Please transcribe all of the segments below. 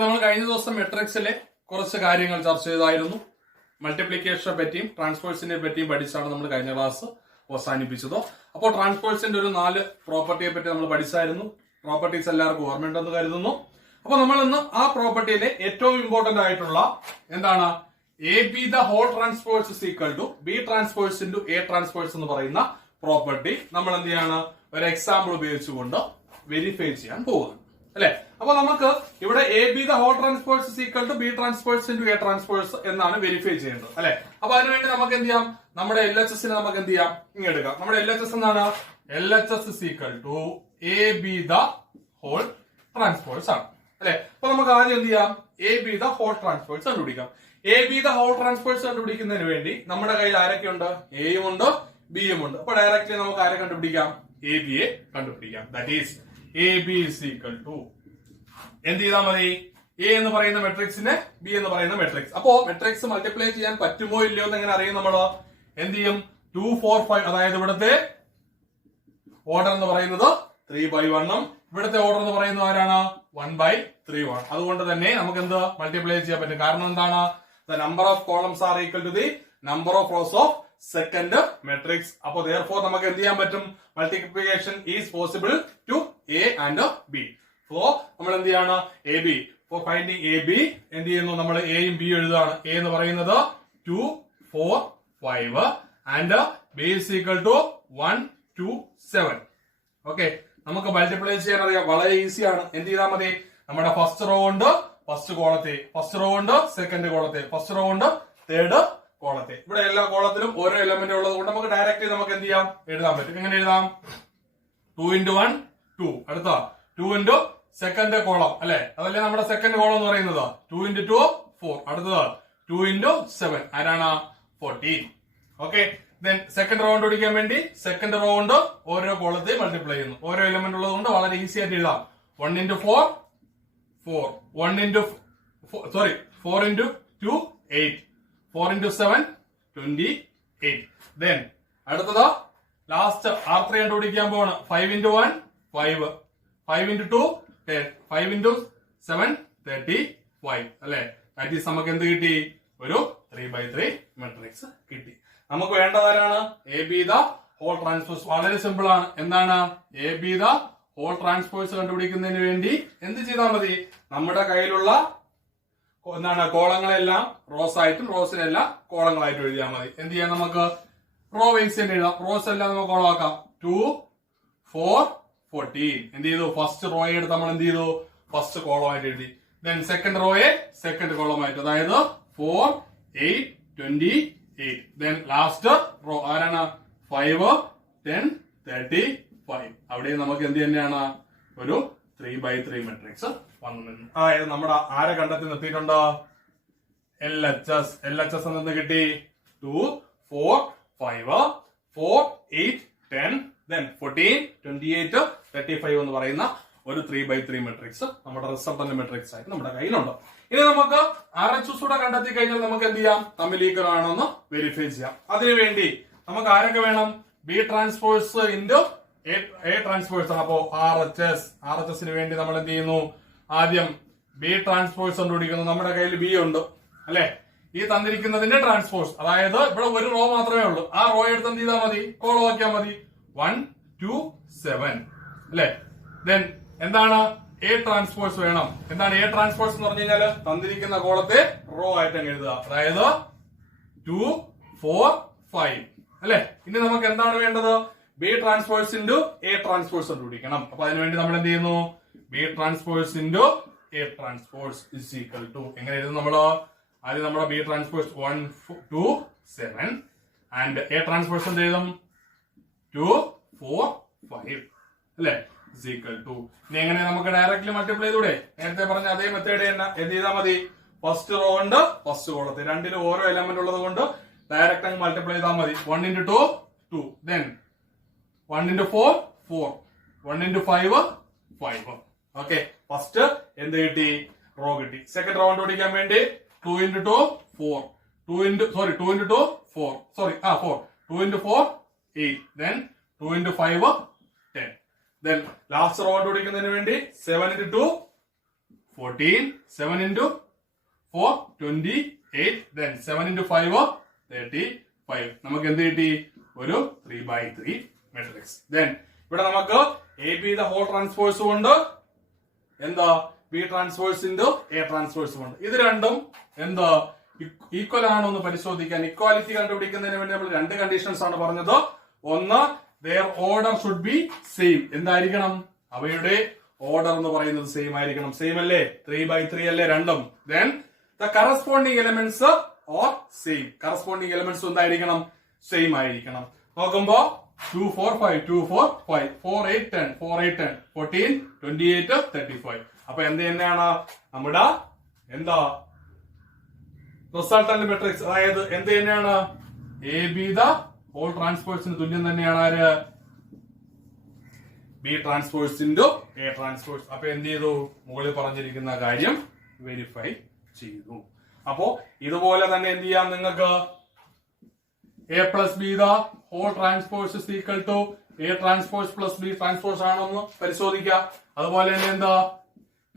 നമ്മൾ കഴിഞ്ഞ ദിവസം മെട്രിക്സിലെ കുറച്ച് കാര്യങ്ങൾ ചർച്ച ചെയ്തായിരുന്നു. മൾട്ടിപ്ലിക്കേഷനെ പറ്റിയും ട്രാൻസ്പോഴ്സിനെ പറ്റിയും പഠിച്ചാണ് നമ്മൾ കഴിഞ്ഞ ക്ലാസ് അവസാനിപ്പിച്ചത്. അപ്പോൾ ട്രാൻസ്പോഴ്സിന്റെ ഒരു 4 പ്രോപ്പർട്ടിയെ പറ്റി നമ്മൾ പഠിച്ചായിരുന്നു. പ്രോപ്പർട്ടീസ് എല്ലാവർക്കും ഓർമ്മയുണ്ടെന്ന് കരുതുന്നു. അപ്പോൾ നമ്മൾ ഇന്ന് ആ പ്രോപ്പർട്ടിയിലെ ഏറ്റവും ഇമ്പോർട്ടന്റ് ആയിട്ടുള്ള എന്താണ് A B the whole transpose is equal to B transpose into A transpose എന്ന് പറയുന്ന പ്രോപ്പർട്ടി നമ്മൾ എന്ത് ചെയ്യാണ് ഒരു എക്സാമ്പിൾ ഉപയോഗിച്ചുകൊണ്ട് വെരിഫൈ ചെയ്യാൻ പോവുകയാണ് അല്ലെ. അപ്പൊ നമുക്ക് ഇവിടെ A B the whole transpose is equal to B transpose into A transpose എന്നാണ് വെരിഫൈ ചെയ്യേണ്ടത് അല്ലെ. അപ്പൊ അതിനുവേണ്ടി നമുക്ക് എന്ത് ചെയ്യാം, നമ്മുടെ എൽ എച്ച് എസിനെ നമുക്ക് എന്ത് ചെയ്യാം, ഇങ്ങനെ എടുക്കാം. നമ്മുടെ എൽ എച്ച് എസ് എന്താണ്, L H S is equal to A B the whole transpose ആണ് അല്ലെ. അപ്പൊ നമുക്ക് ആദ്യം എന്ത് ചെയ്യാം, A B the whole transpose കണ്ടുപിടിക്കാം. A B the whole transpose കണ്ടുപിടിക്കുന്നതിന് വേണ്ടി നമ്മുടെ കയ്യിൽ ആരൊക്കെയുണ്ട്, എയും ഉണ്ട് ബിയും ഉണ്ട്. അപ്പൊ ഡയറക്റ്റ്ലി നമുക്ക് ആരെ കണ്ടുപിടിക്കാം, എ ബിയെ കണ്ടുപിടിക്കാം. That is A B is equal to എന്ത് ചെയ്താൽ മതി, എ എന്ന് പറയുന്ന മെട്രിക്സിന് ബി എന്ന് പറയുന്ന മെട്രിക്സ്. അപ്പോ മെട്രിക്സ് മൾട്ടിപ്ലൈ ചെയ്യാൻ പറ്റുമോ ഇല്ലയോ എന്ന് എങ്ങനെ അറിയും, നമ്മള് എന്ത് ചെയ്യും, 2, 4, 5 അതായത് ഇവിടുത്തെ ഓർഡർ എന്ന് പറയുന്നത് 3/1 ഇവിടുത്തെ ഓർഡർ എന്ന് പറയുന്നത് ആരാണ്, 1/3. അതുകൊണ്ട് തന്നെ നമുക്ക് എന്ത് മൾട്ടിപ്ലൈ ചെയ്യാൻ പറ്റും. കാരണം എന്താണ്, the number of columns are equal to the number of rows of second matrix. അപ്പൊ therefore നമുക്ക് എന്ത് ചെയ്യാൻ പറ്റും, multiplication is possible to A and B. So നമ്മൾ എന്ത് ചെയ്യാണ്, A B for finding A B എന്ത് ചെയ്യുന്നു, നമ്മൾ എയും ബിയും എഴുതാണ്. എ എന്ന് പറയുന്നത് 2, 4, 5 and B is equal to 1, 2, 7. Okay, നമുക്ക് മൾട്ടിപ്ലൈ ചെയ്യാൻ അറിയാം, വളരെ ഈസിയാണ്. എന്ത് ചെയ്താൽ മതി, നമ്മുടെ ഫസ്റ്റ് റോ ഉണ്ട് ഫസ്റ്റ് കോളത്തെ, ഫസ്റ്റ് റോ ഉണ്ട് സെക്കൻഡ് കോളത്തെ, ഫസ്റ്റ് റോ ഉണ്ട് തേർഡ് കോളത്തെ. ഇവിടെ എല്ലാ കോളത്തിലും ഓരോ എലമെന്റ് ഉള്ളത് കൊണ്ട് നമുക്ക് ഡയറക്റ്റ്ലി നമുക്ക് എന്ത് ചെയ്യാം, എഴുതാൻ പറ്റും. എങ്ങനെ എഴുതാം, 2 into 1 2, അടുത്ത 2 into സെക്കൻഡ് കോളം അല്ലെ, അതല്ലേ നമ്മുടെ സെക്കൻഡ് കോളം എന്ന് പറയുന്നത്. 2 into 2 4, അടുത്തത് 2 into 7 ആരാണ്, 14. ഓക്കെ, ദെൻ സെക്കൻഡ് റോ കണ്ടുപിടിക്കാൻ വേണ്ടി സെക്കൻഡ് റോ കൊണ്ട് ഓരോ കോളത്തെ മൾട്ടിപ്ലൈ ചെയ്യുന്നു. ഓരോ എലമെന്റ് ഉള്ളത് കൊണ്ട് വളരെ ഈസി ആയിട്ട് എഴുതാം. 1 into 4 4, 1 into 4 into 2 8, 4 into 7 28. Then അടുത്തത് ലാസ്റ്റ് R3 കണ്ടുപിടിക്കാൻ പോവാണ്. 5 into 1 5, 5 into 2 10, 5 into 7 35 അല്ലെ. ദാറ്റ് ഈസ് നമുക്ക് എന്ത് കിട്ടി, ഒരു 3/3 മെട്രിക്സ് കിട്ടി. നമുക്ക് വേണ്ടതാരാണ്, A B the whole transpose. വളരെ സിമ്പിൾ ആണ്. എന്താണ്, A B the whole transpose കണ്ടുപിടിക്കുന്നതിന് വേണ്ടി എന്ത് ചെയ്താൽ മതി, നമ്മുടെ കയ്യിലുള്ള എന്താണ് കോളങ്ങളെല്ലാം റോസ് ആയിട്ടും റോസിനെല്ലാം കോളങ്ങളായിട്ടും എഴുതിയാൽ മതി. എന്ത് ചെയ്യാം, നമുക്ക് റോ വൈസ് തന്നെ എഴുതാം. റോസ് എല്ലാം നമുക്ക് കോളമാക്കാം. 2, 4, 14. എന്ത് ചെയ്തു, ഫസ്റ്റ് റോയെ എടുത്ത് നമ്മൾ എന്ത് ചെയ്തു, ഫസ്റ്റ് കോളമായിട്ട് എഴുതി. ദെൻ സെക്കൻഡ് റോയെ സെക്കൻഡ് കോളമായിട്ട്, അതായത് 4, 8, 28. ദെൻ ലാസ്റ്റ് റോ ആരാണ്, 5, 10, 35. അവിടെ നമുക്ക് എന്ത് തന്നെയാണ്, ഒരു 3/3 മെട്രിക്സ് വന്നു. അതായത് നമ്മുടെ ആരെ കണ്ടെത്തി നിർത്തിയിട്ടുണ്ട്, L H S. L H S എന്ന് കിട്ടി 2, 4, 5, 4, 8, 10, then 14, 28, 35 എന്ന് പറയുന്ന ഒരു 3/3 മെട്രിക്സ് നമ്മുടെ റിസൾട്ടന്റ് മെട്രിക്സ് ആയിട്ട് നമ്മുടെ കയ്യിലുണ്ട്. ഇനി നമുക്ക് RHS കൂടെ കണ്ടെത്തി കഴിഞ്ഞാൽ നമുക്ക് എന്ത് ചെയ്യാം, തമ്മിൽ ഈക്വൽ ആണോ എന്ന് വെരിഫൈ ചെയ്യാം. അതിനുവേണ്ടി നമുക്ക് ആരൊക്കെ വേണം, B transpose into A transpose ആണ്. അപ്പോ RHSന് വേണ്ടി നമ്മൾ എന്ത് ചെയ്യുന്നു, ആദ്യം ബി ട്രാൻസ്പോഴ്സ് കണ്ടുപിടിക്കുന്നു. നമ്മുടെ കയ്യിൽ ബി ഉണ്ട് അല്ലെ. ഈ തന്നിരിക്കുന്നതിന്റെ ട്രാൻസ്പോഴ്സ്, അതായത് ഇവിടെ ഒരു റോ മാത്രമേ ഉള്ളൂ. ആ റോ എടുത്ത് എന്ത് ചെയ്താൽ മതി, കോളം ആക്കിയാൽ മതി. 1, 2, 7 അല്ലെ. ദെൻ എന്താണ്, എ ട്രാൻസ്പോഴ്സ് വേണം. എന്താണ് എ ട്രാൻസ്പോഴ്സ് എന്ന് പറഞ്ഞു കഴിഞ്ഞാൽ, തന്നിരിക്കുന്ന കോളത്തെ റോ ആയിട്ട് അങ്ങ് എഴുതുക. അതായത് 2, 4, 5 അല്ലെ. ഇനി നമുക്ക് എന്താണ് വേണ്ടത്, B transpose into A transpose കണ്ടുപിടിക്കണം. അപ്പൊ അതിനുവേണ്ടി നമ്മൾ എന്ത് ചെയ്യുന്നു, B transpose into A transpose is equal to എങ്ങനെ എഴുതും, നമ്മള് ആദ്യം നമ്മുടെ B transpose 1, 2, 7 and A transpose എന്ത് എഴുതും, 2, 4, 5 അല്ലെ ഇസ് ഈക്വൽ ടു. ഇനി എങ്ങനെ നമുക്ക് ഡയറക്ട്ലി മൾട്ടിപ്ലൈ ചെയ്തൂടെ, നേരത്തെ പറഞ്ഞ അതേ മെത്തേഡ് തന്നെ. എന്ത് ചെയ്താൽ മതി, ഫസ്റ്റ് റോ ഉണ്ട് ഫസ്റ്റ് കോളത്തെ, രണ്ടിലും ഓരോ എലമെന്റ് ഉള്ളത് കൊണ്ട് ഡയറക്റ്റ് അങ്ങ് മൾട്ടിപ്ലൈ ചെയ്താൽ മതി. 1 into 2 2, then 1 into 4 4, 1 into 5 5. Okay, first എന്ത് കിട്ടി, റോ കിട്ടി. സെക്കൻഡ് റോ കണ്ടുപിടിക്കാൻ വേണ്ടി 2 into 2 4, 2 into 2 4, 2 into 4 8, then 2 into 5 10. Then last raw കണ്ടുപിടിക്കുന്നതിന് വേണ്ടി 7 into 2 14, 7 into 4, 28, then 7 into 5, 35. നമുക്ക് എന്ത് കിട്ടി? ഒരു 3/3 മെട്രിക്സ്. Then ഇവിടെ നമുക്ക് എ ബി ദ ഹോൾ ട്രാൻസ്പോഴ്സും ഉണ്ട്, എന്താ ബി ട്രാൻസ്പോഴ്സ് ഇൻറ്റു എ ട്രാൻസ്പോഴ്സും ഉണ്ട്. ഇത് രണ്ടും എന്താ ഈക്വൽ ആണോ എന്ന് പരിശോധിക്കാൻ ഇക്വാലിറ്റി കണ്ടുപിടിക്കുന്നതിന് വേണ്ടി നമ്മൾ രണ്ട് കണ്ടീഷൻസ് ആണ് പറഞ്ഞത്. ഒന്ന്, their order should be same. എന്തായിരിക്കണം? അവയുടെ ഓർഡർ എന്ന് പറയുന്നത് സെയിം ആയിരിക്കണം. സെയിം അല്ലേ? 3/3 അല്ലേ രണ്ടും. Then the corresponding elements or same. corresponding elements എന്തായിരിക്കണം? സെയിം ആയിരിക്കണം. നോക്കുമ്പോ 2, 4, 5, 2, 4, 5, 4, 8, 10, 4, 8, 10, 14, 28, 35. അപ്പൊ എന്ത് തന്നെയാണ് നമ്മുടെ എന്താ റിസൾട്ടന്റ് മെട്രിക്സ്? അതായത് എന്ത് തന്നെയാണ്? എ ബി ദ ഹോൾ ട്രാൻസ്പോഴ്സിന് തുല്യം തന്നെയാണ് ആര്? B transpose into A transpose. അപ്പൊ എന്ത് ചെയ്തു? മുകളിൽ പറഞ്ഞിരിക്കുന്ന കാര്യം വെരിഫൈ ചെയ്തു. അപ്പോ ഇതുപോലെ തന്നെ എന്ത് ചെയ്യാം നിങ്ങൾക്ക്? A plus B the whole transpose is equal to A transpose plus B transpose ആണോ എന്ന് പരിശോധിക്കാം. അതുപോലെ തന്നെ എന്താ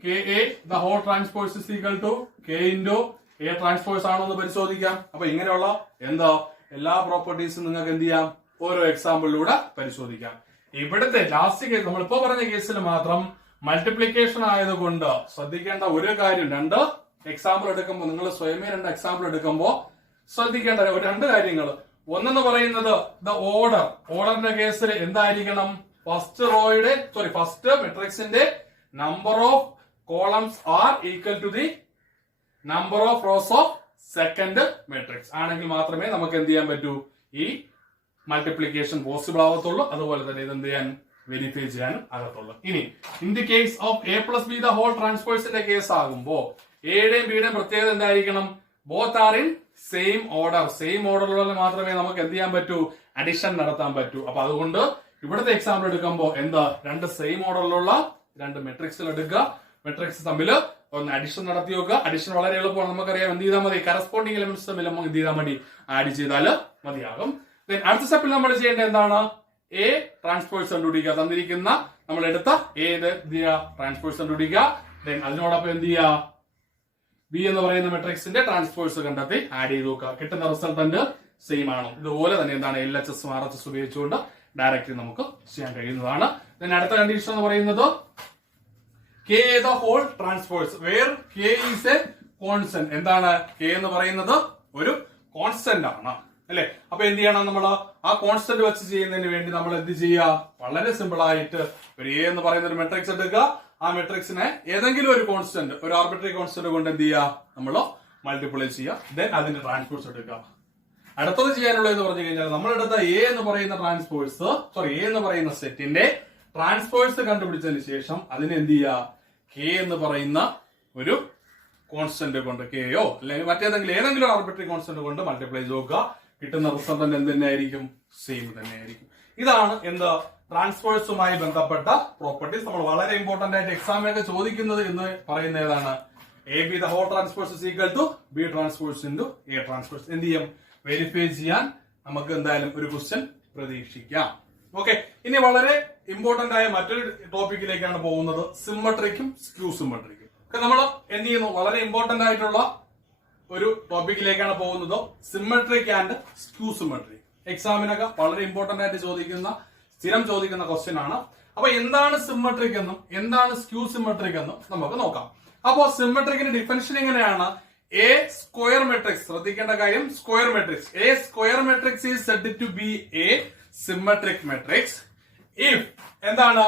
K A the whole transpose is equal to K into A transpose ആണോ എന്ന് പരിശോധിക്കാം. അപ്പൊ ഇങ്ങനെയുള്ള എന്താ എല്ലാ പ്രോപ്പർട്ടീസും നിങ്ങൾക്ക് എന്ത് ചെയ്യാം? ഓരോ എക്സാമ്പിളിലൂടെ പരിശോധിക്കാം. ഇവിടുത്തെ ലാസ്റ്റ് കേസ് നമ്മളിപ്പോ പറഞ്ഞ കേസിൽ മാത്രം മൾട്ടിപ്ലിക്കേഷൻ ആയതുകൊണ്ട് ശ്രദ്ധിക്കേണ്ട ഒരു കാര്യം, രണ്ട് എക്സാമ്പിൾ എടുക്കുമ്പോൾ നിങ്ങൾ സ്വയമേ രണ്ട് എക്സാമ്പിൾ എടുക്കുമ്പോൾ ശ്രദ്ധിക്കേണ്ട രണ്ട് കാര്യങ്ങൾ. ഒന്നെന്ന് പറയുന്നത് ദ ഓർഡറിന്റെ കേസിൽ എന്തായിരിക്കണം? ഫസ്റ്റ് മെട്രിക്സിന്റെ number of columns are equal to the number of rows of second matrix ആണെങ്കിൽ മാത്രമേ നമുക്ക് എന്ത് ചെയ്യാൻ പറ്റൂ? ഈ മൾട്ടിപ്ലിക്കേഷൻ പോസിബിൾ ആവത്തുള്ളൂ. അതുപോലെ തന്നെ ഇത് എന്ത് ചെയ്യാൻ? വെരിഫൈ ചെയ്യാനും ആകത്തുള്ളൂ. ഇനി in the case of A plus B the whole ട്രാൻസ്പോഴ്സിന്റെ കേസ് ആകുമ്പോ എയുടെയും ബിയുടെയും പ്രത്യേകത എന്തായിരിക്കണം? Both are in same order. Same ഓർഡറിലുള്ള മാത്രമേ നമുക്ക് എന്ത് ചെയ്യാൻ പറ്റൂ? അഡിഷൻ നടത്താൻ പറ്റൂ. അപ്പൊ അതുകൊണ്ട് ഇവിടുത്തെ എക്സാമ്പിൾ എടുക്കുമ്പോൾ എന്താ? രണ്ട് സെയിം ഓർഡറിലുള്ള രണ്ട് മെട്രിക്സിൽ എടുക്കുക. മെട്രിക്സ് തമ്മിൽ ഒന്ന് അഡിഷൻ നടത്തി നോക്കുക. അഡിഷൻ വളരെ എളുപ്പമാണ്. നമുക്കറിയാം എന്ത് ചെയ്താൽ മതി? കറസ്പോണ്ടിങ് എലിമെന്റ്സ് തമ്മിൽ എന്ത് ചെയ്താൽ മതി? ആഡ് ചെയ്താൽ മതിയാകും. അടുത്ത സ്റ്റെപ്പിൽ നമ്മൾ ചെയ്യേണ്ടത് എന്താണ്? എ ട്രാൻസ്പോഴ്സ് കണ്ടുപിടിക്കുക. തന്നിരിക്കുന്ന നമ്മൾ എടുത്ത ഏത് ട്രാൻസ്പോഴ്സ് കണ്ടുപിടിക്കുക. ദെൻ അതിനോടൊപ്പം എന്ത് ചെയ്യുക? ബി എന്ന് പറയുന്ന മെട്രിക്സിന്റെ ട്രാൻസ്പോഴ്സ് കണ്ടെത്തി ആഡ് ചെയ്ത് നോക്കുക. കിട്ടുന്ന റിസൾട്ടന്റ് സെയിം ആണോ? ഇതുപോലെ തന്നെ എന്താണ് LHS RHS ഉപയോഗിച്ചുകൊണ്ട് ഡയറക്റ്റ്ലി നമുക്ക് ചെയ്യാൻ കഴിയുന്നതാണ്. ദെൻ അടുത്ത കണ്ടീഷൻ എന്ന് പറയുന്നത് K the whole transpose where K is a constant. എന്താണ്? കെ എന്ന് പറയുന്നത് ഒരു കോൺസ്റ്റന്റ് ആണ് അല്ലെ? അപ്പൊ എന്ത് ചെയ്യണം? നമ്മൾ ആ കോൺസ്റ്റന്റ് വെച്ച് ചെയ്യുന്നതിന് വേണ്ടി നമ്മൾ എന്ത് ചെയ്യുക? വളരെ സിമ്പിൾ ആയിട്ട് ഒരു എ എന്ന് പറയുന്ന ഒരു മെട്രിക്സ് എടുക്കുക. ആ മെട്രിക്സിനെ ഏതെങ്കിലും ഒരു കോൺസ്റ്റന്റ്, ഒരു ആർബിട്രറി കോൺസ്റ്റന്റ് കൊണ്ട് എന്ത് ചെയ്യുക? നമ്മൾ മൾട്ടിപ്ലൈ ചെയ്യുക. ദെൻ അതിന്റെ ട്രാൻസ്പോഴ്സ് എടുക്കുക. അടുത്തത് ചെയ്യാനുള്ളത് എന്ന് പറഞ്ഞു കഴിഞ്ഞാൽ നമ്മളെടുത്ത എ എന്ന് പറയുന്ന സെറ്റിന്റെ ട്രാൻസ്പോഴ്സ് കണ്ടുപിടിച്ചതിന് ശേഷം അതിന് എന്ത് ചെയ്യുക? കെ എന്ന് പറയുന്ന ഒരു കോൺസ്റ്റന്റ് കൊണ്ട്, കെയോ അല്ലെങ്കിൽ ഏതെങ്കിലും ആർബിട്രറി കോൺസ്റ്റന്റ് കൊണ്ട് മൾട്ടിപ്ലൈ ചെയ്യുക. കിട്ടുന്ന റിസൾട്ട് എന്ത് തന്നെയായിരിക്കും? സെയിം തന്നെയായിരിക്കും. ഇതാണ് എന്ത്? ട്രാൻസ്പോഴ്സുമായി ബന്ധപ്പെട്ട പ്രോപ്പർട്ടീസ്. നമ്മൾ വളരെ ഇമ്പോർട്ടന്റ് ആയിട്ട് എക്സാമിനൊക്കെ ചോദിക്കുന്നത് എന്ന് പറയുന്ന ഏതാണ്? A B the whole transpose is equal to B transpose into A transpose. എന്ത് ചെയ്യും? വെരിഫൈ ചെയ്യാൻ നമുക്ക് എന്തായാലും ഒരു ക്വസ്റ്റ്യൻ പ്രതീക്ഷിക്കാം. ഓക്കെ, ഇനി വളരെ ഇമ്പോർട്ടന്റ് ആയ മറ്റൊരു ടോപ്പിക്കിലേക്കാണ് പോകുന്നത്, സിമ്മട്രിക്കും സ്ക്യൂ സിമ്മട്രിക്കും. നമ്മൾ എന്ത് ചെയ്യുന്നു? വളരെ ഇമ്പോർട്ടന്റ് ആയിട്ടുള്ള ഒരു ടോപ്പിക്കിലേക്കാണ് പോകുന്നത്, സിമ്മട്രിക് ആൻഡ് സ്ക്യൂ സിമ്മട്രിക്. എക്സാമിനൊക്കെ വളരെ ഇമ്പോർട്ടന്റ് ആയിട്ട് സ്ഥിരം ചോദിക്കുന്ന ക്വസ്റ്റ്യൻ ആണ്. അപ്പൊ എന്താണ് സിമ്മട്രിക് എന്നും എന്താണ് സ്ക്യൂ സിമ്മട്രിക് എന്നും നമുക്ക് നോക്കാം. അപ്പോ സിമ്മട്രിക്കിന്റെ ഡിഫിനിഷൻ എങ്ങനെയാണ്? എ സ്ക്വയർ മെട്രിക്സ്, ശ്രദ്ധിക്കേണ്ട കാര്യം square matrix, a square matrix is said to be a symmetric matrix if എന്താണ്?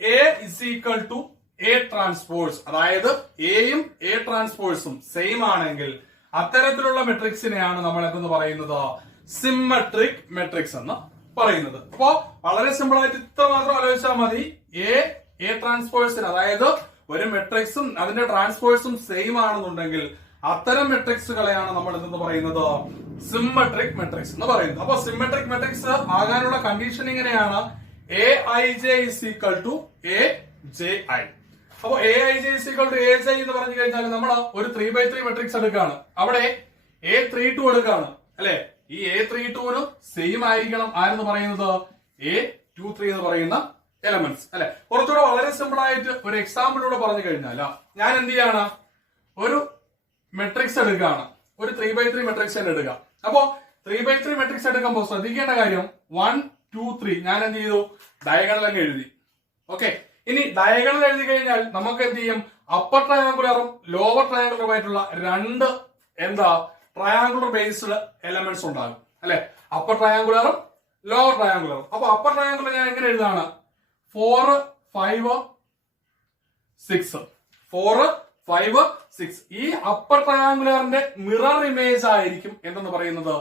A is equal to A transpose, അതായത് എയും എ ട്രാൻസ്പോഴ്സും സെയിം ആണെങ്കിൽ അത്തരത്തിലുള്ള മെട്രിക്സിനെയാണ് നമ്മൾ എന്തെന്ന് പറയുന്നത്? സിമ്മട്രിക് മെട്രിക്സ് എന്ന് പറയുന്നത്. അപ്പോ വളരെ സിമ്പിൾ ആയിട്ട് ഇത്ര മാത്രം ആലോചിച്ചാൽ മതി. എ ട്രാൻസ്പോഴ്സിന്, അതായത് ഒരു മെട്രിക്സും അതിന്റെ ട്രാൻസ്പോഴ്സും സെയിം ആണെന്നുണ്ടെങ്കിൽ അത്തരം മെട്രിക്സുകളെയാണ് നമ്മൾ എന്തെന്ന് പറയുന്നത്? സിമ്മട്രിക് മെട്രിക്സ് എന്ന് പറയുന്നത്. അപ്പൊ സിമ്മട്രിക് മെട്രിക്സ് ആകാനുള്ള കണ്ടീഷൻ എങ്ങനെയാണ്? A I J is equal to A J I. അപ്പൊ A I J is equal to A J എന്ന് പറഞ്ഞു കഴിഞ്ഞാൽ നമ്മൾ ഒരു 3/3 മെട്രിക്സ് എടുക്കുകയാണ്. അവിടെ A32 എടുക്കുകയാണ് അല്ലെ? ഈ A32 സെയിം ആയിരിക്കണം ആരെന്ന് പറയുന്നത്? A23 എന്ന് പറയുന്ന എലമെന്റ്സ് അല്ലെ. കുറച്ചുകൂടെ വളരെ സിമ്പിൾ ആയിട്ട് ഒരു എക്സാമ്പിളിലൂടെ പറഞ്ഞു കഴിഞ്ഞാൽ ഞാൻ എന്ത് ചെയ്യാണ്, ഒരു മെട്രിക്സ് എടുക്കുകയാണ്, ഒരു 3x3 മെട്രിക്സ് തന്നെ എടുക്കുക. അപ്പോ 3x3 മെട്രിക്സ് എടുക്കുമ്പോൾ ശ്രദ്ധിക്കേണ്ട കാര്യം 1 2 3 ഞാൻ എന്ത് ചെയ്തു, ഡയഗണൽ അങ്ങ് എഴുതി. ഓക്കെ, ഇനി ഡയഗണൽ എഴുതി കഴിഞ്ഞാൽ നമുക്ക് എന്ത് ചെയ്യും, അപ്പർ ട്രയാങ്കുലറും ലോവർ ട്രയാങ്കുലറുമായിട്ടുള്ള രണ്ട് ട്രയാങ്കുലർ ബേസ്ഡ് എലമെന്റ്സ് ഉണ്ടാകും അല്ലെ. അപ്പർ ട്രയാങ്കുലറും ലോവർ ട്രയാങ്കുലറും. അപ്പൊ അപ്പർ ട്രയാങ്കുലർ ഞാൻ എങ്ങനെ എഴുതാണ്, 4 5 6 4 5 6. ഈ അപ്പർ ട്രയാങ്കുലറിന്റെ മിറർ ഇമേജ് ആയിരിക്കും എന്തെന്ന് പറയുന്നത്,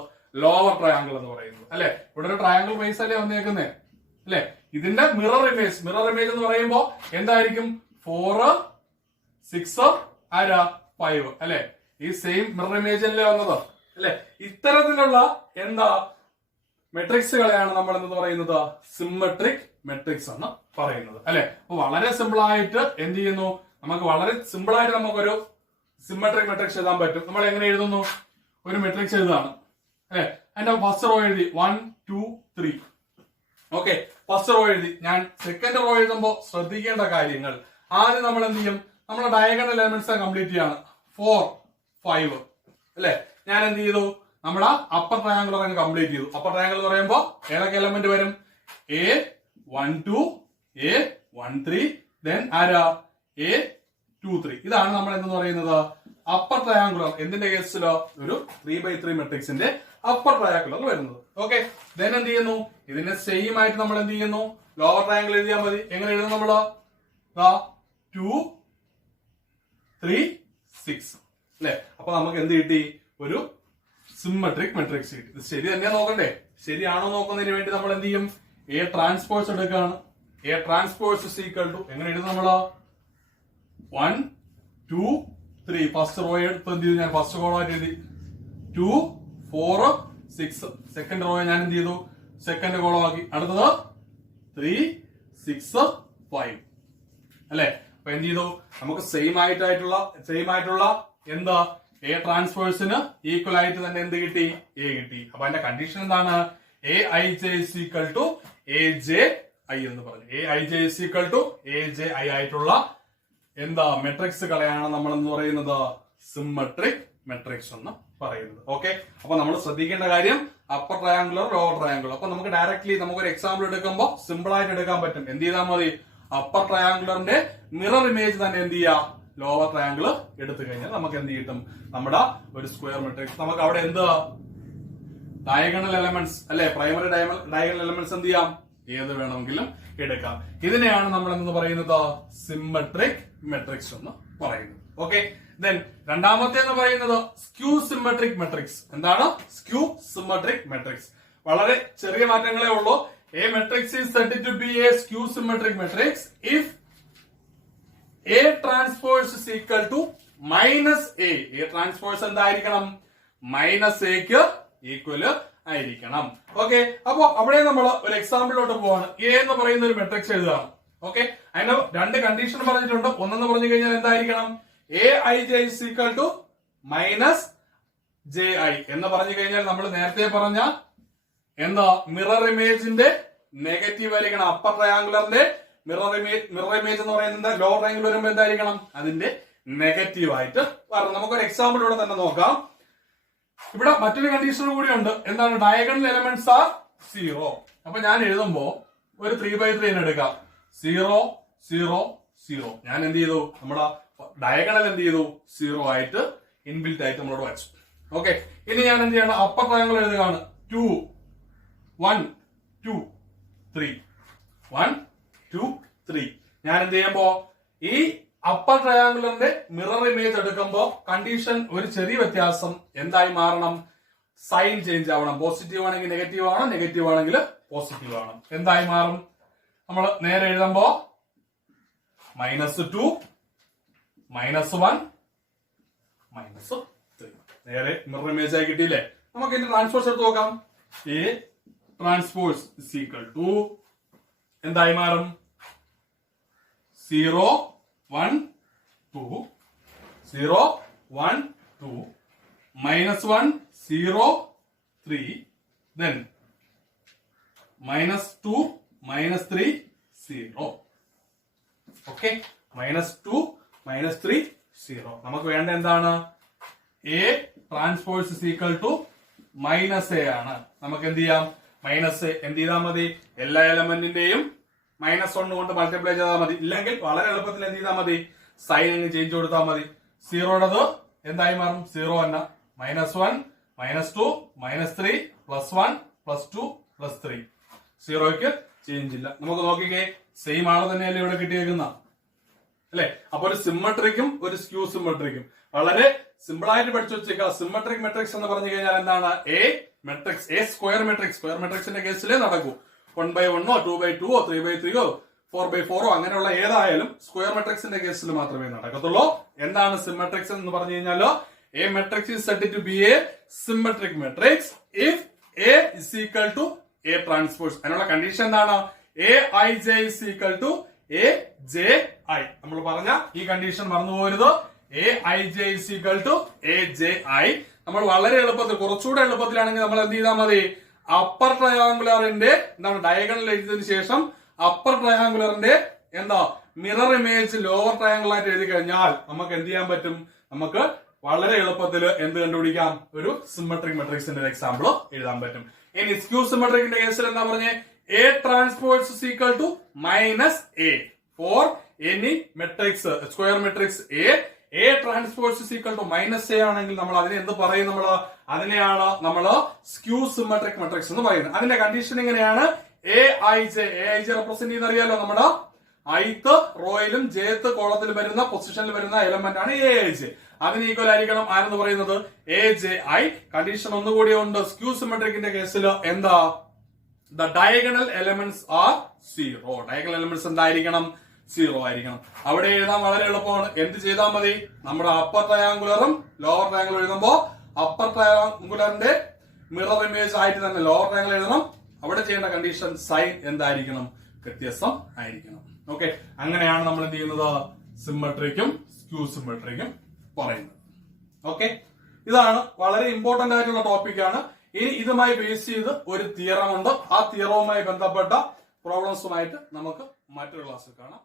ലോവർ ട്രയാങ്കിൾ എന്ന് പറയുന്നത് അല്ലെ. ഇവിടെ ഒരു ട്രയാങ്കിൾ ബേസ് അല്ലേ വന്നേക്കുന്നേ അല്ലെ. ഇതിന്റെ മിറർ ഇമേജ് എന്ന് പറയുമ്പോ എന്തായിരിക്കും, 4 6 5 അല്ലെ. ഈ സെയിം മിറർ ഇമേജ് അല്ലേ വന്നത് അല്ലെ. ഇത്തരത്തിലുള്ള മെട്രിക്സുകളെയാണ് നമ്മൾ എന്ന് പറയുന്നത് സിമ്മട്രിക് മെട്രിക്സ് എന്ന് പറയുന്നത് അല്ലെ. അപ്പൊ വളരെ സിമ്പിൾ ആയിട്ട് എന്ത് ചെയ്യുന്നു, നമുക്ക് വളരെ സിമ്പിൾ ആയിട്ട് നമുക്കൊരു സിമ്മട്രിക് മെട്രിക്സ് എഴുതാൻ പറ്റും. നമ്മൾ എങ്ങനെ എഴുതുന്നു, ഒരു മെട്രിക്സ് എഴുതാണ് അല്ലെ. അതിന്റെ ഫസ്റ്റ് റോ എഴുതി 1 2 3. ഓക്കെ, ഫസ്റ്റ് റോ എഴുതി. ഞാൻ സെക്കൻഡ് റോ എഴുതുമ്പോൾ ശ്രദ്ധിക്കേണ്ട കാര്യങ്ങൾ, ആദ്യം നമ്മൾ എന്ത് ചെയ്യും, നമ്മുടെ ഡയഗണൽ എലമെന്റ്സ് കംപ്ലീറ്റ് ചെയ്യാണ്. 4 5 അല്ലെ. ഞാൻ എന്ത് ചെയ്തു, നമ്മുടെ അപ്പർ ട്രയാങ്കുലർ അങ്ങ് കംപ്ലീറ്റ് ചെയ്തു. അപ്പർ ട്രയാങ്കിൾ എന്ന് പറയുമ്പോൾ ഏതൊക്കെ എലമെന്റ് വരും, A 1 2 A 1 3 ദെൻ A 2 3. ഇതാണ് നമ്മൾ എന്തെന്ന് പറയുന്നത്, അപ്പർ ട്രയാങ്കുലർ. എന്തിന്റെ കേസിലോ, ഒരു 3x3 മെട്രിക്സിന്റെ അപ്പർ ട്രയാങ്കുലർ വരുന്നത്. ഓക്കെ, ദെൻ എന്ത് ചെയ്യുന്നു, ഇതിന്റെ സെയിം ആയിട്ട് നമ്മൾ എന്ത് ചെയ്യുന്നു, ലോവർ ട്രയാങ്കിൾ എഴുതിയാൽ മതി. എങ്ങനെ എഴുതും നമ്മള്, 2 3 6 അല്ലെ. അപ്പൊ നമുക്ക് എന്ത് കിട്ടി, ഒരു സിമ്മട്രിക് മെട്രിക്സ് കിട്ടി. ഇത് ശരി തന്നെയാ നോക്കണ്ടേ, ശരിയാണോ നോക്കുന്നതിന് വേണ്ടി നമ്മൾ എന്ത് ചെയ്യും, A ട്രാൻസ്പോസ് എടുക്കുകയാണ്. A ട്രാൻസ്പോസ് ഈക്വൽ ടു എങ്ങനെ എഴുതും നമ്മള്, 1 2 3. ഫസ്റ്റ് റോ എടുത്ത് എന്ത് ചെയ്തു, ഞാൻ ഫസ്റ്റ് കോളം ആയിട്ട് എഴുതി 2 4 6. സെക്കൻഡ് റോ ഞാൻ എന്ത് ചെയ്തു, സെക്കൻഡ് കോളം ആക്കി. അടുത്തത് 3 6 5 അല്ലെ. അപ്പൊ എന്ത് ചെയ്തു, നമുക്ക് സെയിം ആയിട്ടുള്ള A ട്രാൻസ്ഫേഴ്സിന് ഈക്വൽ ആയിട്ട് തന്നെ എന്ത് കിട്ടി, A കിട്ടി. അപ്പൊ അതിന്റെ കണ്ടീഷൻ എന്താണ്, Aij is equal to Aji എന്ന് പറഞ്ഞു. Aij is equal to Aji ആയിട്ടുള്ള മെട്രിക്സുകളെയാണ് നമ്മൾ എന്ന് പറയുന്നത് സിമ്മട്രിക് മെട്രിക്സ് എന്ന് പറയുന്നത്. ഓക്കെ, അപ്പൊ നമ്മൾ ശ്രദ്ധിക്കേണ്ട കാര്യം അപ്പർ ട്രയാങ്കുലർ ലോവർ ട്രയാങ്കുലർ. അപ്പൊ നമുക്ക് ഡയറക്ട്ലി നമുക്കൊരു എക്സാമ്പിൾ എടുക്കുമ്പോൾ സിമ്പിൾ ആയിട്ട് എടുക്കാൻ പറ്റും. എന്ത് ചെയ്താൽ മതി, അപ്പർ ട്രയാങ്കുലറിന്റെ മിറർ ഇമേജ് തന്നെ എന്ത് ചെയ്യാം, ലോവർ ട്രയാങ്കിൾ എടുത്തു കഴിഞ്ഞാൽ നമുക്ക് എന്ത് കിട്ടും, നമ്മുടെ ഒരു സ്ക്വയർ മെട്രിക്സ്. നമുക്ക് അവിടെ ഡയഗണൽ എലമെന്റ്സ് അല്ലെ, പ്രൈമറി ഡയഗണൽ എലമെന്റ്സ് എന്ത് ചെയ്യാം, ഏത് വേണമെങ്കിലും എടുക്കാം. ഇതിനെയാണ് നമ്മൾ എന്ന് പറയുന്നത് സിമ്മട്രിക് മെട്രിക്സ് എന്ന് പറയുന്നത്. ഓക്കെ, ദെൻ രണ്ടാമത്തെ എന്ന് പറയുന്നത് സ്ക്യൂ സിമ്മട്രിക് മെട്രിക്സ്. എന്താണ് സ്ക്യൂ സിമ്മട്രിക് മെട്രിക്സ്? വളരെ ചെറിയ മാറ്റങ്ങളേ ഉള്ളൂ. A matrix is said to be a skew symmetric matrix if A transpose is equal to minus A. A transpose എന്തായിരിക്കണം, മൈനസ് എക്ക് ഈക്വൽ ആയിരിക്കണം. ഓക്കെ, അപ്പൊ അവിടെ നമ്മൾ ഒരു എക്സാമ്പിളിലോട്ട് പോവാണ്. എ എന്ന് പറയുന്ന ഒരു മെട്രിക്സ് എഴുതുകയാണ്. ഓക്കെ, അതിന്റെ രണ്ട് കണ്ടീഷൻ പറഞ്ഞിട്ടുണ്ട്. ഒന്നെന്ന് പറഞ്ഞു കഴിഞ്ഞാൽ എന്തായിരിക്കണം, Aij is equal to minus Ji എന്ന് പറഞ്ഞു കഴിഞ്ഞാൽ നമ്മൾ നേരത്തെ പറഞ്ഞ മിറർ ഇമേജിന്റെ നെഗറ്റീവ് ആയിരിക്കണം. അപ്പർ ട്രയാങ്കുലറിന്റെ മിറർ ഇമേജ് എന്ന് പറയുന്നത് ലോവർ ട്രയാങ്കുലർ വരുമ്പോൾ എന്തായിരിക്കണം, അതിന്റെ നെഗറ്റീവ് ആയിട്ട് വരണം. നമുക്കൊരു എക്സാമ്പിൾ ഇവിടെ തന്നെ നോക്കാം. ഇവിടെ മറ്റൊരു കണ്ടീഷൻ കൂടി ഉണ്ട്. എന്താണ്, ഡയഗണൽ എലമെന്റ്സ് ആർ 0. അപ്പൊ ഞാൻ എഴുതുമ്പോ ഒരു 3x3 എടുക്കാം. 0 0 0. ഞാൻ എന്ത് ചെയ്തു, നമ്മുടെ ഡയഗണൽ എന്ത് ചെയ്തു, 0 ആയിട്ട് ഇൻബിൽറ്റ് ആയിട്ട് നമ്മളോട് വച്ചു. ഓക്കെ, ഇനി ഞാൻ എന്ത് ചെയ്യണം, അപ്പർ ട്രയാങ്കുലർ എഴുതുകയാണ്. 2 1 2 3 1 2 3. ഞാൻ എന്ത് ചെയ്യുമ്പോ ഈ അപ്പർ ട്രയാങ്കുലറിന്റെ മിറർ ഇമേജ് എടുക്കുമ്പോ കണ്ടീഷൻ ഒരു ചെറിയ വ്യത്യാസം എന്തായി മാറണം, സൈൻ ചേഞ്ച് ആവണം. പോസിറ്റീവ് ആണെങ്കിൽ നെഗറ്റീവ് ആവണം, നെഗറ്റീവ് ആണെങ്കിൽ പോസിറ്റീവ് ആവണം. എന്തായി മാറും, നമ്മൾ നേരെ എഴുതുമ്പോ -2 -1 -3. നേരെ മിറർ ഇമേജ് ആയി കിട്ടിയില്ലേ. നമുക്ക് ഇതിന്റെ ട്രാൻസ്പോസ് എടുത്ത് നോക്കാം. A transpose is equal to എന്തായി മാറും, 0 1 2 0 1 2 -1 0 3 then -2 -3 0. ഓക്കെ, -2 -3 0. നമുക്ക് വേണ്ട എന്താണ്? A transpose is equal to -A ആണ്. നമുക്ക് എന്ത് ചെയ്യാം? മൈനസ് എന്ത് ചെയ്താൽ മതി? എല്ലാ എലമെന്റിന്റെയും -1 കൊണ്ട് മൾട്ടിപ്ലൈ ചെയ്താൽ മതി. ഇല്ലെങ്കിൽ വളരെ എളുപ്പത്തിൽ എന്ത് ചെയ്താൽ മതി? സൈൻ ചേഞ്ച് കൊടുത്താൽ മതി. 0യുടേത് എന്തായി മാറും? 0 തന്നെ. -1 -2 -3 +1 +2 +3. 0ക്ക് ചേഞ്ച് ഇല്ല. നമുക്ക് നോക്കിക്കേ, സെയിം ആള് തന്നെയല്ലേ ഇവിടെ കിട്ടിയേക്കുന്ന അല്ലെ? അപ്പൊ ഒരു സിമ്മട്രിക്കും ഒരു സ്ക്യൂ സിമ്മട്രിക്കും വളരെ സിമ്പിൾ ആയിട്ട് പഠിച്ചു വെച്ചേക്കാം. സിമ്മട്രിക് മെട്രിക്സ് എന്ന് പറഞ്ഞു കഴിഞ്ഞാൽ എന്താണ്? A matrix, a square matrix. Square മെട്രിക്സിന്റെ കേസിലേ നടക്കൂ. 1/1 2/2 3/3 4/4 അങ്ങനെയുള്ള ഏതായാലും സ്ക്വയർ മെട്രിക്സിന്റെ കേസിൽ മാത്രമേ നടക്കത്തുള്ളൂ. എന്താണ് സിമ്മട്രിക്സ് എന്ന് പറഞ്ഞു കഴിഞ്ഞാലോ? A matrix is said to be a symmetric matrix if A is equal to A transpose. അതിനുള്ള കണ്ടീഷൻ എന്താണ്? Aij is equal to Aji. നമ്മൾ പറഞ്ഞ ഈ കണ്ടീഷൻ മറന്നു പോകരുത്. Aij is equal to Aji. നമ്മൾ വളരെ എളുപ്പത്തിൽ, കുറച്ചുകൂടെ എളുപ്പത്തിലാണെങ്കിൽ നമ്മൾ എന്ത് ചെയ്താൽ മതി? അപ്പർ ട്രയാങ്കുലറിന്റെ എന്താണ് ഡയഗണൽ എഴുതിയതിനു ശേഷം അപ്പർ ട്രയാങ്കുലറിന്റെ എന്താ മിറർ ഇമേജ് ലോവർ ട്രയാങ്കിൾ ആയിട്ട് എഴുതി കഴിഞ്ഞാൽ നമുക്ക് എന്ത് ചെയ്യാൻ പറ്റും? നമുക്ക് വളരെ എളുപ്പത്തിൽ എന്ത് കണ്ടുപിടിക്കാം? ഒരു സിമ്മട്രിക് മെട്രിക്സിന്റെ ഒരു എക്സാമ്പിൾ എഴുതാൻ പറ്റും. ഇനി സ്ക്യൂ സിമ്മട്രിക്കിന്റെ കേസിൽ എന്താ പറഞ്ഞേ? A transpose is equal to -A for any matrix, square matrix A. A transpose is equal to -A ആണെങ്കിൽ നമ്മൾ അതിനെ എന്ത് പറയും? അതിനെയാണ് നമ്മൾ സ്ക്യൂ സിമ്മട്രിക് മെട്രിക്സ് എന്ന് പറയുന്നത്. അതിന്റെ കണ്ടീഷൻ എങ്ങനെയാണ്? Aij റെപ്രസെന്റ് ചെയ്യുന്ന അറിയാലോ? നമ്മുടെ ith റോയിലും jth കോളത്തിലും വരുന്ന പൊസിഷനിൽ വരുന്ന എലമെന്റ് ആണ് Aij. അതിന് ഈക്വൽ ആയിരിക്കണം ആരെന്ന് പറയുന്നത്? Aji. കണ്ടീഷൻ ഒന്നുകൂടി ഉണ്ട്. സ്ക്യൂ സിമ്മട്രിക്കിന്റെ കേസിൽ എന്താ? The diagonal elements are 0. Diagonal elements എന്തായിരിക്കണം? 0 ആയിരിക്കണം. അവിടെ എഴുതാൻ വളരെ എളുപ്പമാണ്. എന്ത് ചെയ്താൽ മതി? നമ്മുടെ അപ്പർ ട്രയാങ്കുലറും ലോവർ ട്രയാങ്കുലർ എഴുതുമ്പോ അപ്പർ ട്രയാങ്കുലറിന്റെ മിറർ ഇമേജ് ആയിട്ട് തന്നെ ലോവർ ട്രയാങ്കുലർ എഴുതണം. അവിടെ ചെയ്യേണ്ട കണ്ടീഷൻ സൈൻ എന്തായിരിക്കണം? വ്യത്യസ്തം ആയിരിക്കണം. ഓക്കെ, അങ്ങനെയാണ് നമ്മൾ എന്ത് ചെയ്യുന്നത്? സിമ്മട്രിക്കും സ്ക്യൂ സിമ്മട്രിക്കും പറയുന്നത്. ഓക്കെ, ഇതാണ് വളരെ ഇമ്പോർട്ടന്റ് ആയിട്ടുള്ള ടോപ്പിക്കാണ്. ഇനി ഇതുമായി ബേസ് ചെയ്ത് ഒരു തിയറം ഉണ്ട്. ആ തിയറവുമായി ബന്ധപ്പെട്ട പ്രോബ്ലംസുമായിട്ട് നമുക്ക് മറ്റൊരു ക്ലാസ്സിൽ കാണാം.